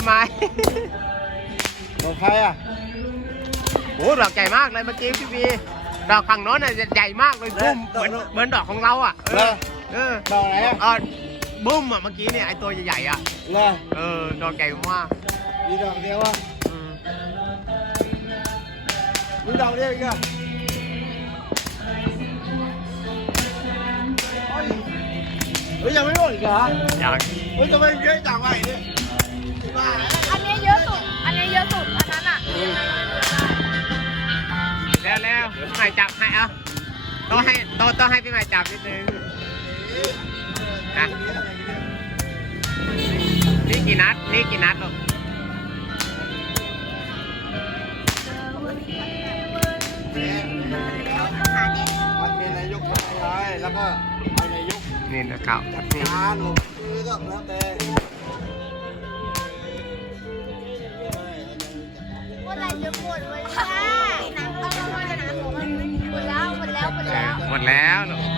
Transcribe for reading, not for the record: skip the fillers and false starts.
ไม้ดอกใครอ่ะโอ้ดอกใหญ่มากเลยเมื่อกี้พี่บีดอกฝั่งโน้นน่ะใหญ่มากเลยบุ้มเหมือนดอกของเราอ่ะเออดอกไหนอ่ะบุ้มอ่ะเมื่อกี้เนี่ยไอตัวใหญ่ๆอ่ะเลยดอกใหญ่มากมีดอกเดียวอ่ะมีดอกเดียวอีกอ่ะเฮ้ยยังไม่หมดอีกเหรออย่างเฮ้ยทำไมเยอะจังวะไอ้เนี่ยบ้าแล้วอันนี้เยอะสุด อันนี้เยอะสุด อันนั้นอ่ะแล้วพี่ใหม่จับให้เอาต้องให้พี่ใหม่จับนิดนึงนะนี่กี่นัดลูกมันมีนายกมาไงแล้วก็ให้นายกนี่นะครับจัดนี่การหนูคือก็แล้วแต่หมดอะไรเยอะหมดเลยค่ะน้ำเอาหมดแล้วหมดแล้วหมดแล้วลูก